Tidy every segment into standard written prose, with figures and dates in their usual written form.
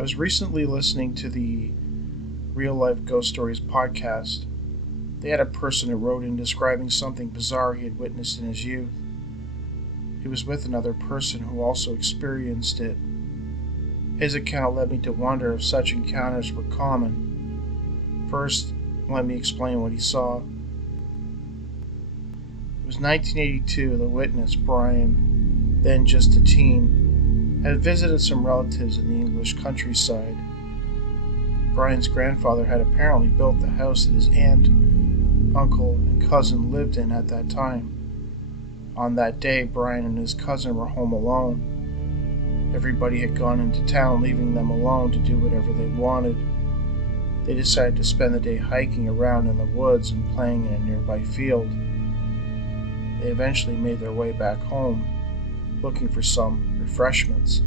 I was recently listening to the Real Life Ghost Stories podcast. They had a person who wrote in describing something bizarre he had witnessed in his youth. He was with another person who also experienced it. His account led me to wonder if such encounters were common. First, let me explain what he saw. It was 1982. The witness, Brian, then just a teen, had visited some relatives in the English countryside. Brian's grandfather had apparently built the house that his aunt, uncle, and cousin lived in at that time. On that day, Brian and his cousin were home alone. Everybody had gone into town, leaving them alone to do whatever they wanted. They decided to spend the day hiking around in the woods and playing in a nearby field. They eventually made their way back home, looking for some refreshments.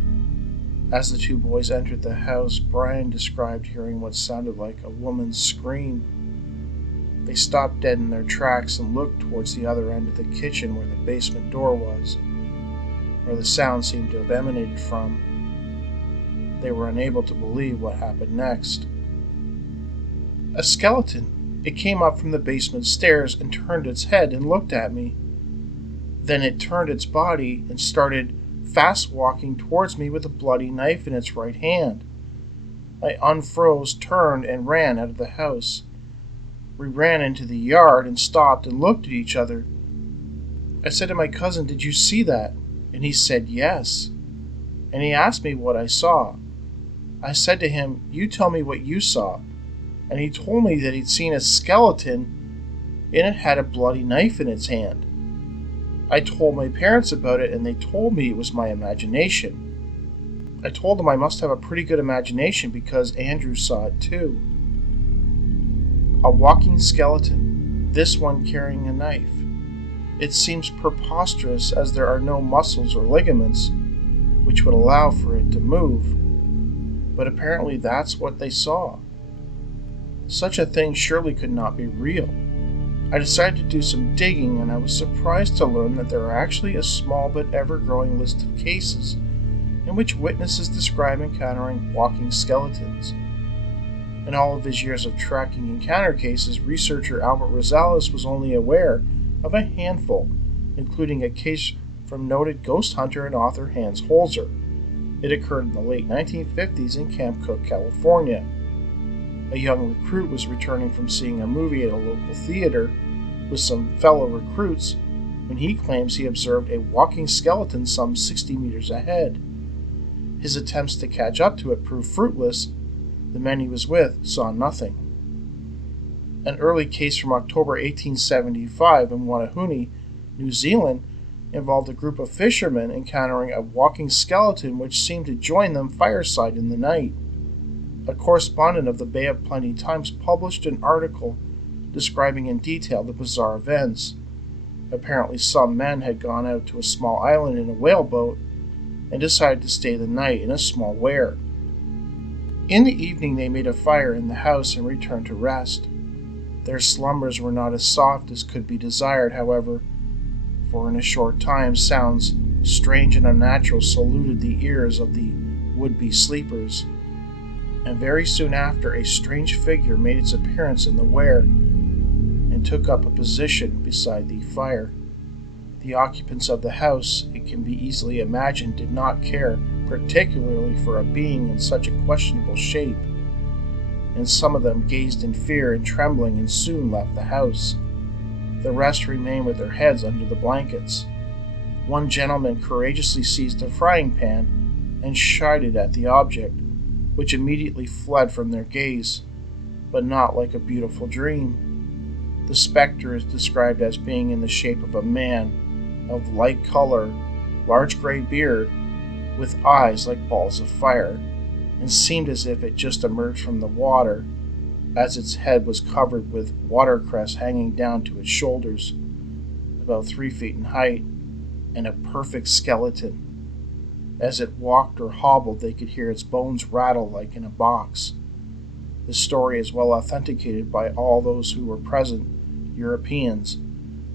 As the two boys entered the house, Brian described hearing what sounded like a woman's scream. They stopped dead in their tracks and looked towards the other end of the kitchen where the basement door was, where the sound seemed to have emanated from. They were unable to believe what happened next. A skeleton! It came up from the basement stairs and turned its head and looked at me. Then it turned its body and started fast walking towards me with a bloody knife in its right hand. I unfroze, turned, and ran out of the house. We ran into the yard and stopped and looked at each other. I said to my cousin, "Did you see that?" And he said yes. And he asked me what I saw. I said to him, "You tell me what you saw." And he told me that he'd seen a skeleton and it had a bloody knife in its hand. I told my parents about it and they told me it was my imagination. I told them I must have a pretty good imagination because Andrew saw it too. A walking skeleton, this one carrying a knife. It seems preposterous as there are no muscles or ligaments which would allow for it to move, but apparently that's what they saw. Such a thing surely could not be real. I decided to do some digging and I was surprised to learn that there are actually a small but ever-growing list of cases in which witnesses describe encountering walking skeletons. In all of his years of tracking encounter cases, researcher Albert Rosales was only aware of a handful, including a case from noted ghost hunter and author Hans Holzer. It occurred in the late 1950s in Camp Cook, California. A young recruit was returning from seeing a movie at a local theater with some fellow recruits when he claims he observed a walking skeleton some 60 meters ahead. His attempts to catch up to it proved fruitless. The men he was with saw nothing. An early case from October 1875 in Wanahune, New Zealand, involved a group of fishermen encountering a walking skeleton which seemed to join them fireside in the night. A correspondent of the Bay of Plenty Times published an article describing in detail the bizarre events. Apparently some men had gone out to a small island in a whaleboat and decided to stay the night in a small where. In the evening they made a fire in the house and returned to rest. Their slumbers were not as soft as could be desired, however, for in a short time sounds strange and unnatural saluted the ears of the would-be sleepers. And very soon after, a strange figure made its appearance in the where and took up a position beside the fire. The occupants of the house, it can be easily imagined, did not care particularly for a being in such a questionable shape, and some of them gazed in fear and trembling and soon left the house. The rest remained with their heads under the blankets. One gentleman courageously seized a frying pan and shied it at the object, which immediately fled from their gaze, but not like a beautiful dream. The specter is described as being in the shape of a man, of light color, large gray beard, with eyes like balls of fire, and seemed as if it just emerged from the water, as its head was covered with watercress hanging down to its shoulders, about 3 feet in height, and a perfect skeleton. As it walked or hobbled, they could hear its bones rattle like in a box. The story is well authenticated by all those who were present, Europeans,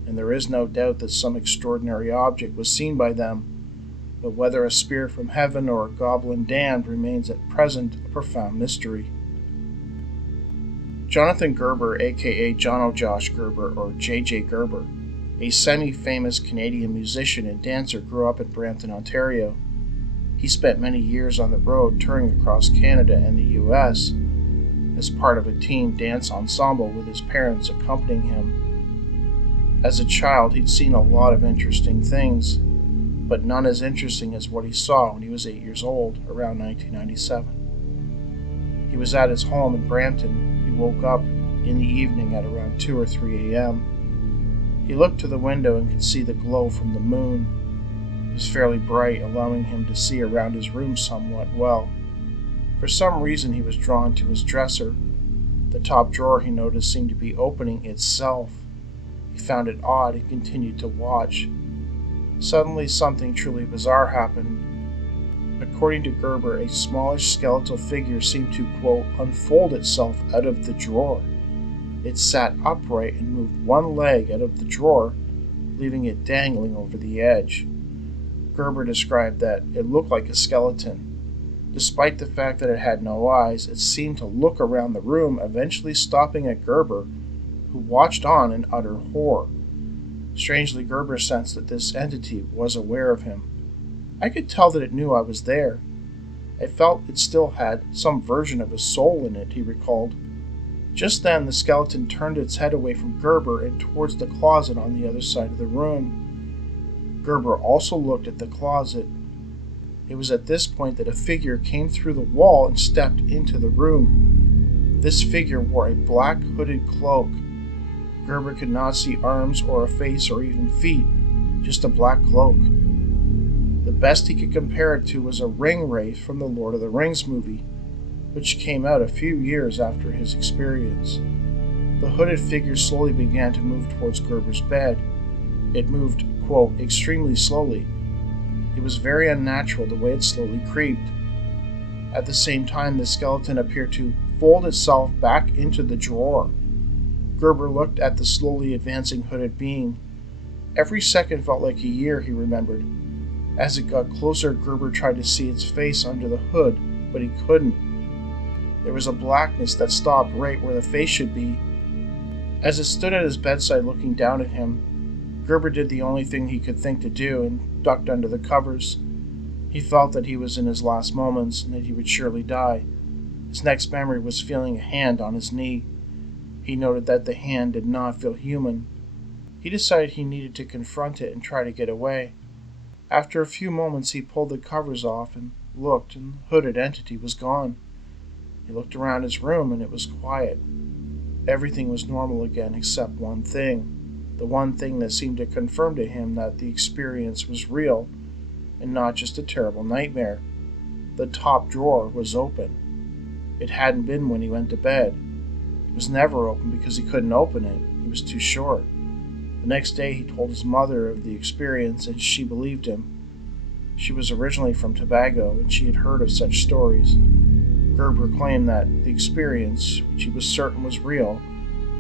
and there is no doubt that some extraordinary object was seen by them, but whether a spirit from heaven or a goblin damned remains at present a profound mystery. Jonathan Gerber, aka Jono Josh Gerber or J.J. Gerber, a semi-famous Canadian musician and dancer, grew up in Brampton, Ontario. He spent many years on the road touring across Canada and the U.S. as part of a teen dance ensemble with his parents accompanying him. As a child, he'd seen a lot of interesting things, but none as interesting as what he saw when he was 8 years old, around 1997. He was at his home in Brampton. He woke up in the evening at around 2 or 3 a.m. He looked to the window and could see the glow from the moon. It was fairly bright, allowing him to see around his room somewhat well. For some reason, he was drawn to his dresser. The top drawer, he noticed, seemed to be opening itself. He found it odd and continued to watch. Suddenly, something truly bizarre happened. According to Gerber, a smallish skeletal figure seemed to, quote, unfold itself out of the drawer. It sat upright and moved one leg out of the drawer, leaving it dangling over the edge. Gerber described that it looked like a skeleton. Despite the fact that it had no eyes, it seemed to look around the room, eventually stopping at Gerber, who watched on in utter horror. Strangely, Gerber sensed that this entity was aware of him. I could tell that it knew I was there. I felt it still had some version of a soul in it, he recalled. Just then, the skeleton turned its head away from Gerber and towards the closet on the other side of the room. Gerber also looked at the closet. It was at this point that a figure came through the wall and stepped into the room. This figure wore a black hooded cloak. Gerber could not see arms or a face or even feet, just a black cloak. The best he could compare it to was a ring wraith from the Lord of the Rings movie, which came out a few years after his experience. The hooded figure slowly began to move towards Gerber's bed. It moved, quote, extremely slowly. It was very unnatural the way it slowly creeped. At the same time, the skeleton appeared to fold itself back into the drawer. Gerber looked at the slowly advancing hooded being. Every second felt like a year, he remembered. As it got closer, Gerber tried to see its face under the hood, but he couldn't. There was a blackness that stopped right where the face should be. As it stood at his bedside looking down at him, Gerber did the only thing he could think to do and ducked under the covers. He felt that he was in his last moments and that he would surely die. His next memory was feeling a hand on his knee. He noted that the hand did not feel human. He decided he needed to confront it and try to get away. After a few moments, he pulled the covers off and looked, and the hooded entity was gone. He looked around his room, and it was quiet. Everything was normal again except one thing. The one thing that seemed to confirm to him that the experience was real and not just a terrible nightmare. The top drawer was open. It hadn't been when he went to bed. It was never open because he couldn't open it. He was too short. The next day he told his mother of the experience and she believed him. She was originally from Tobago and she had heard of such stories. Gerber claimed that the experience, which he was certain was real,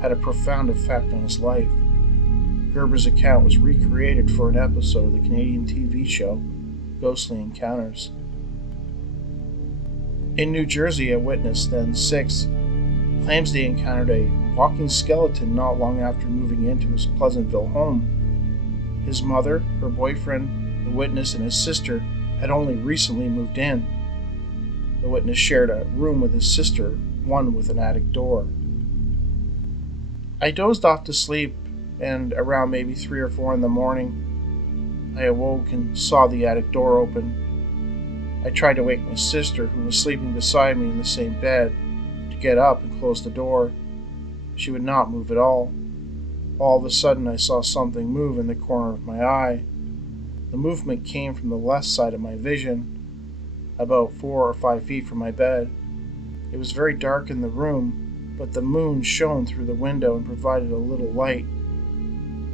had a profound effect on his life. Gerber's account was recreated for an episode of the Canadian TV show Ghostly Encounters. In New Jersey, a witness, then 6, claims they encountered a walking skeleton not long after moving into his Pleasantville home. His mother, her boyfriend, the witness, and his sister had only recently moved in. The witness shared a room with his sister, one with an attic door. I dozed off to sleep, and around maybe 3 or 4 in the morning, I awoke and saw the attic door open. I tried to wake my sister, who was sleeping beside me in the same bed, to get up and close the door. She would not move at all. All of a sudden, I saw something move in the corner of my eye. The movement came from the left side of my vision, about 4 or 5 feet from my bed. It was very dark in the room, but the moon shone through the window and provided a little light.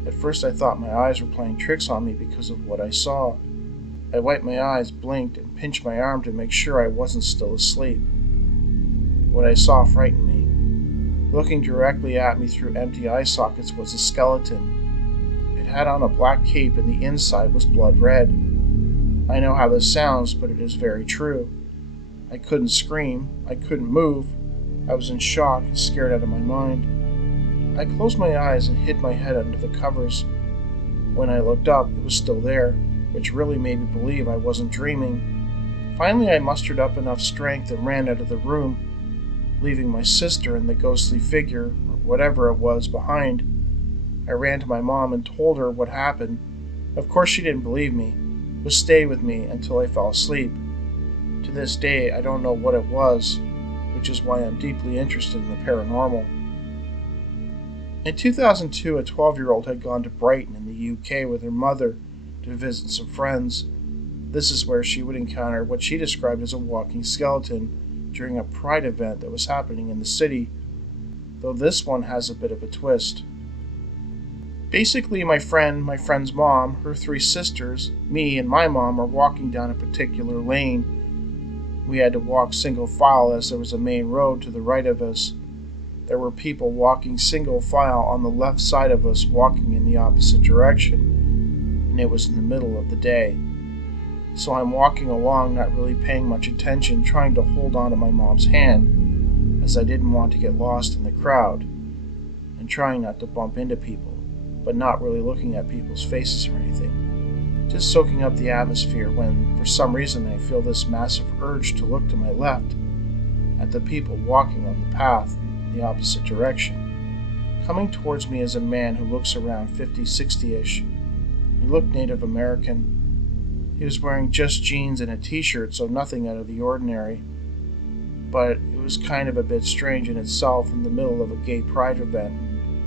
At first I thought my eyes were playing tricks on me because of what I saw. I wiped my eyes, blinked, and pinched my arm to make sure I wasn't still asleep. What I saw frightened me. Looking directly at me through empty eye sockets was a skeleton. It had on a black cape and the inside was blood red. I know how this sounds, but it is very true. I couldn't scream, I couldn't move, I was in shock and scared out of my mind. I closed my eyes and hid my head under the covers. When I looked up, it was still there, which really made me believe I wasn't dreaming. Finally, I mustered up enough strength and ran out of the room, leaving my sister and the ghostly figure, or whatever it was, behind. I ran to my mom and told her what happened. Of course she didn't believe me, but stayed with me until I fell asleep. To this day, I don't know what it was, which is why I'm deeply interested in the paranormal. In 2002, a 12-year-old had gone to Brighton in the UK with her mother to visit some friends. This is where she would encounter what she described as a walking skeleton during a pride event that was happening in the city, though this one has a bit of a twist. Basically, my friend's mom, her 3 sisters, me, and my mom are walking down a particular lane. We had to walk single file as there was a main road to the right of us. There were people walking single file on the left side of us, walking in the opposite direction, and it was in the middle of the day. So I'm walking along, not really paying much attention, trying to hold on to my mom's hand, as I didn't want to get lost in the crowd, and trying not to bump into people, but not really looking at people's faces or anything. Just soaking up the atmosphere when, for some reason, I feel this massive urge to look to my left, at the people walking on the path in the opposite direction. Coming towards me is a man who looks around 50, 60-ish. He looked Native American. He was wearing just jeans and a t-shirt, so nothing out of the ordinary. But it was kind of a bit strange in itself in the middle of a gay pride event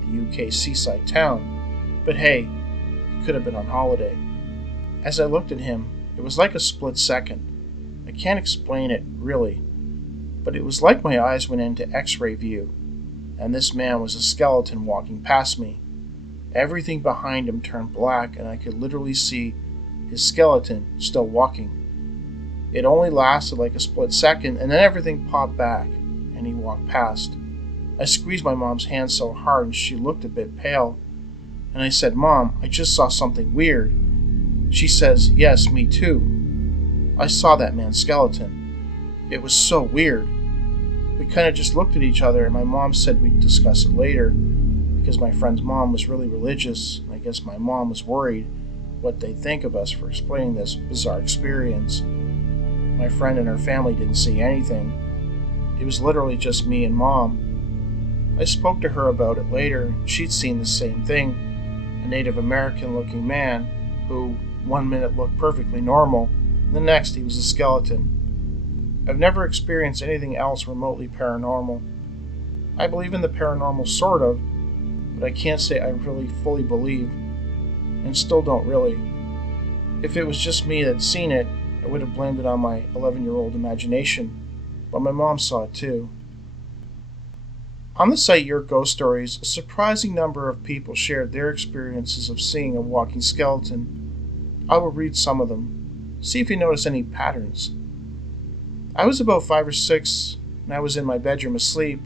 in the UK seaside town. But hey, he could have been on holiday. As I looked at him, it was like a split second. I can't explain it, really, but it was like my eyes went into X-ray view, and this man was a skeleton walking past me. Everything behind him turned black, and I could literally see his skeleton still walking. It only lasted like a split second, and then everything popped back, and he walked past. I squeezed my mom's hand so hard, and she looked a bit pale. And I said, "Mom, I just saw something weird." She says, "Yes, me too. I saw that man's skeleton. It was so weird." We kind of just looked at each other, and my mom said we'd discuss it later, because my friend's mom was really religious, and I guess my mom was worried what they'd think of us for explaining this bizarre experience. My friend and her family didn't see anything. It was literally just me and Mom. I spoke to her about it later. She'd seen the same thing. A Native American-looking man who, one minute looked perfectly normal, and the next he was a skeleton. I've never experienced anything else remotely paranormal. I believe in the paranormal, sort of, but I can't say I really fully believe, and still don't really. If it was just me that'd seen it, I would have blamed it on my 11-year-old imagination, but my mom saw it too. On the site Your Ghost Stories, a surprising number of people shared their experiences of seeing a walking skeleton. I will read some of them. See if you notice any patterns. I was about 5 or 6, and I was in my bedroom asleep.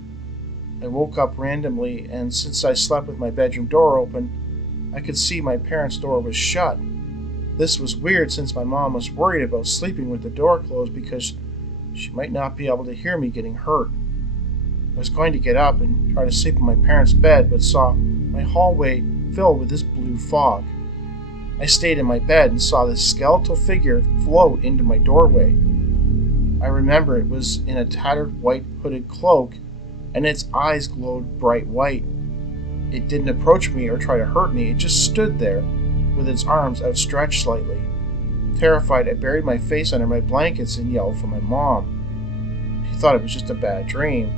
I woke up randomly, and since I slept with my bedroom door open, I could see my parents' door was shut. This was weird since my mom was worried about sleeping with the door closed because she might not be able to hear me getting hurt. I was going to get up and try to sleep in my parents' bed, but saw my hallway filled with this blue fog. I stayed in my bed and saw this skeletal figure float into my doorway. I remember it was in a tattered white hooded cloak, and its eyes glowed bright white. It didn't approach me or try to hurt me, it just stood there, with its arms outstretched slightly. Terrified, I buried my face under my blankets and yelled for my mom. She thought it was just a bad dream,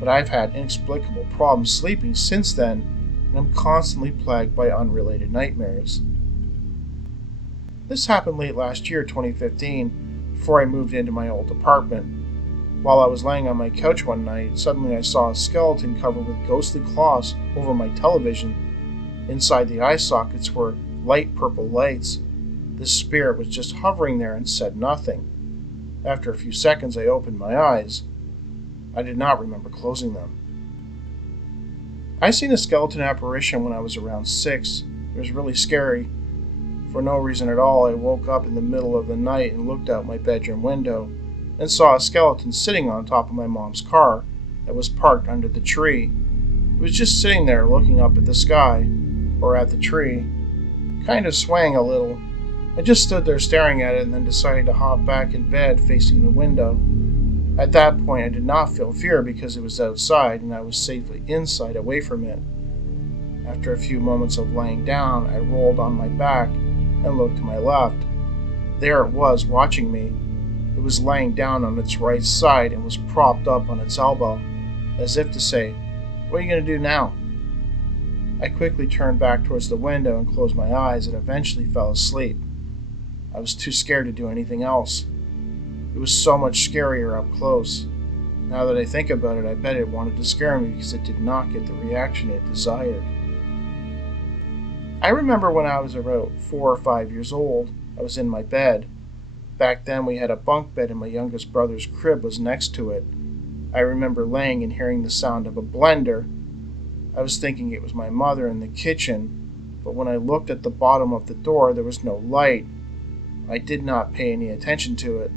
but I've had inexplicable problems sleeping since then, and I'm constantly plagued by unrelated nightmares. This happened late last year, 2015, before I moved into my old apartment. While I was laying on my couch one night, suddenly I saw a skeleton covered with ghostly claws over my television. Inside the eye sockets were light purple lights. This spirit was just hovering there and said nothing. After a few seconds, I opened my eyes. I did not remember closing them. I seen a skeleton apparition when I was around 6. It was really scary. For no reason at all, I woke up in the middle of the night and looked out my bedroom window and saw a skeleton sitting on top of my mom's car that was parked under the tree. It was just sitting there looking up at the sky, or at the tree, kind of swaying a little. I just stood there staring at it and then decided to hop back in bed facing the window. At that point, I did not feel fear because it was outside and I was safely inside away from it. After a few moments of laying down, I rolled on my back and looked to my left. There it was, watching me. It was laying down on its right side and was propped up on its elbow, as if to say, "What are you going to do now?" I quickly turned back towards the window and closed my eyes and eventually fell asleep. I was too scared to do anything else. It was so much scarier up close. Now that I think about it, I bet it wanted to scare me because it did not get the reaction it desired. I remember when I was about 4 or 5 years old, I was in my bed. Back then we had a bunk bed and my youngest brother's crib was next to it. I remember laying and hearing the sound of a blender. I was thinking it was my mother in the kitchen, but when I looked at the bottom of the door, there was no light. I did not pay any attention to it.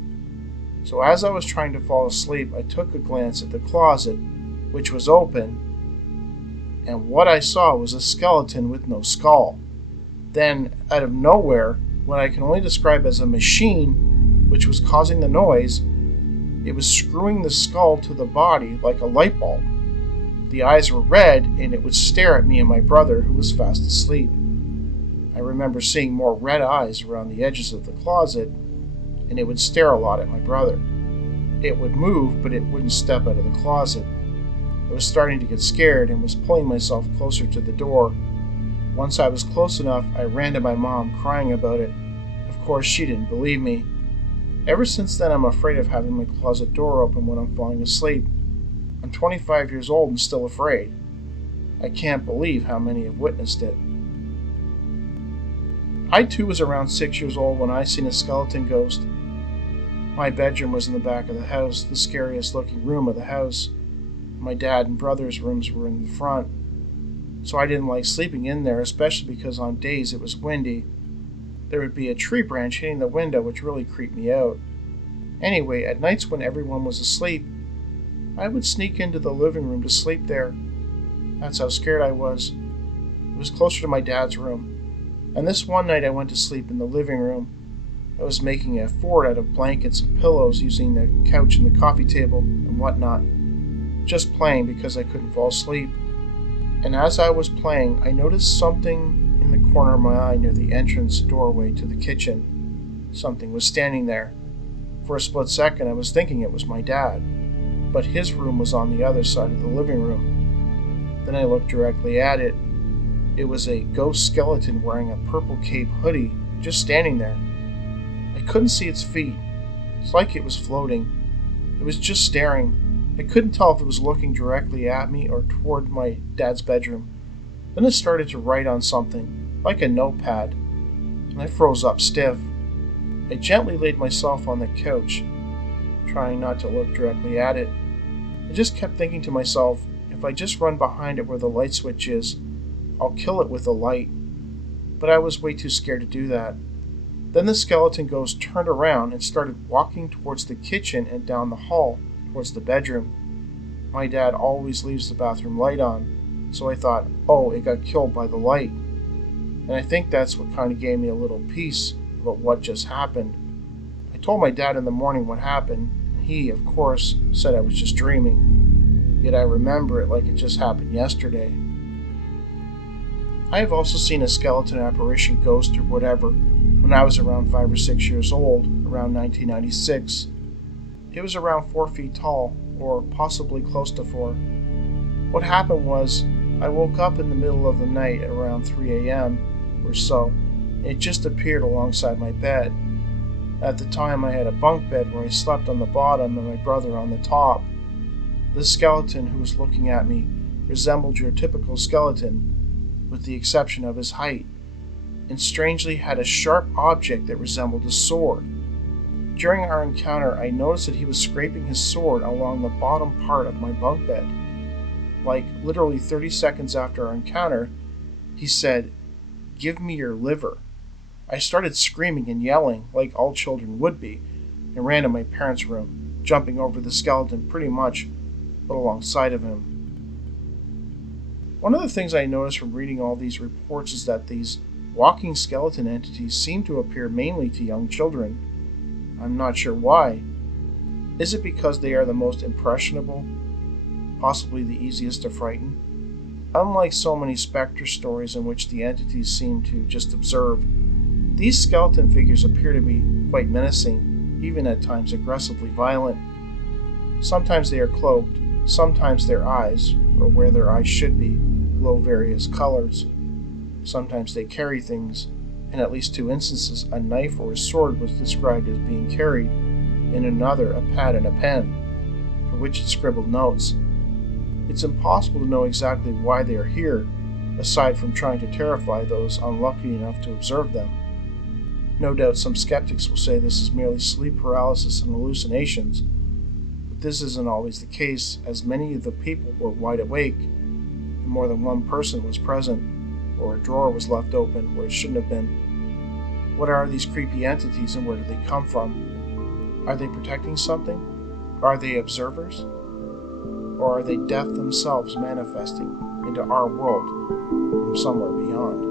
So as I was trying to fall asleep, I took a glance at the closet, which was open, and what I saw was a skeleton with no skull. Then, out of nowhere, what I can only describe as a machine, which was causing the noise, it was screwing the skull to the body like a light bulb. The eyes were red, and it would stare at me and my brother, who was fast asleep. I remember seeing more red eyes around the edges of the closet, and it would stare a lot at my brother. It would move, but it wouldn't step out of the closet. I was starting to get scared and was pulling myself closer to the door. Once I was close enough, I ran to my mom, crying about it. Of course, she didn't believe me. Ever since then, I'm afraid of having my closet door open when I'm falling asleep. I'm 25 years old and still afraid. I can't believe how many have witnessed it. I too was around 6 years old when I seen a skeleton ghost. My bedroom was in the back of the house, the scariest looking room of the house. My dad and brother's rooms were in the front, so I didn't like sleeping in there, especially because on days it was windy. There would be a tree branch hitting the window, which really creeped me out. Anyway, at nights when everyone was asleep, I would sneak into the living room to sleep there. That's how scared I was. It was closer to my dad's room. And this one night I went to sleep in the living room. I was making a fort out of blankets and pillows using the couch and the coffee table and whatnot. Just playing because I couldn't fall asleep. And as I was playing, I noticed something in the corner of my eye near the entrance doorway to the kitchen. Something was standing there. For a split second I was thinking it was my dad, but his room was on the other side of the living room. Then I looked directly at it. It was a ghost skeleton wearing a purple cape hoodie, just standing there. I couldn't see its feet. It's like it was floating. It was just staring. I couldn't tell if it was looking directly at me or toward my dad's bedroom. Then it started to write on something, like a notepad, and I froze up stiff. I gently laid myself on the couch, trying not to look directly at it. I just kept thinking to myself, if I just run behind it where the light switch is, I'll kill it with the light. But I was way too scared to do that. Then the skeleton ghost turned around and started walking towards the kitchen and down the hall towards the bedroom. My dad always leaves the bathroom light on, so I thought, oh, it got killed by the light. And I think that's what kind of gave me a little peace about what just happened. I told my dad in the morning what happened, and he, of course, said I was just dreaming. Yet I remember it like it just happened yesterday. I have also seen a skeleton apparition, ghost or whatever, when I was around 5 or 6 years old, around 1996. It was around 4 feet tall, or possibly close to 4. What happened was, I woke up in the middle of the night at around 3 a.m. or so, and it just appeared alongside my bed. At the time I had a bunk bed where I slept on the bottom and my brother on the top. The skeleton who was looking at me resembled your typical skeleton, with the exception of his height, and strangely had a sharp object that resembled a sword. During our encounter, I noticed that he was scraping his sword along the bottom part of my bunk bed. Like, literally 30 seconds after our encounter, he said, "Give me your liver." I started screaming and yelling, like all children would be, and ran to my parents' room, jumping over the skeleton pretty much but alongside of him. One of the things I noticed from reading all these reports is that these walking skeleton entities seem to appear mainly to young children. I'm not sure why. Is it because they are the most impressionable, possibly the easiest to frighten? Unlike so many specter stories in which the entities seem to just observe, these skeleton figures appear to be quite menacing, even at times aggressively violent. Sometimes they are cloaked, sometimes their eyes, or where their eyes should be, glow various colors. Sometimes they carry things. In at least 2 instances, a knife or a sword was described as being carried, in another a pad and a pen, for which it scribbled notes. It's impossible to know exactly why they are here, aside from trying to terrify those unlucky enough to observe them. No doubt some skeptics will say this is merely sleep paralysis and hallucinations, but this isn't always the case, as many of the people were wide awake, and more than one person was present, or a drawer was left open where it shouldn't have been. What are these creepy entities and where do they come from? Are they protecting something? Are they observers? Or are they death themselves manifesting into our world from somewhere beyond?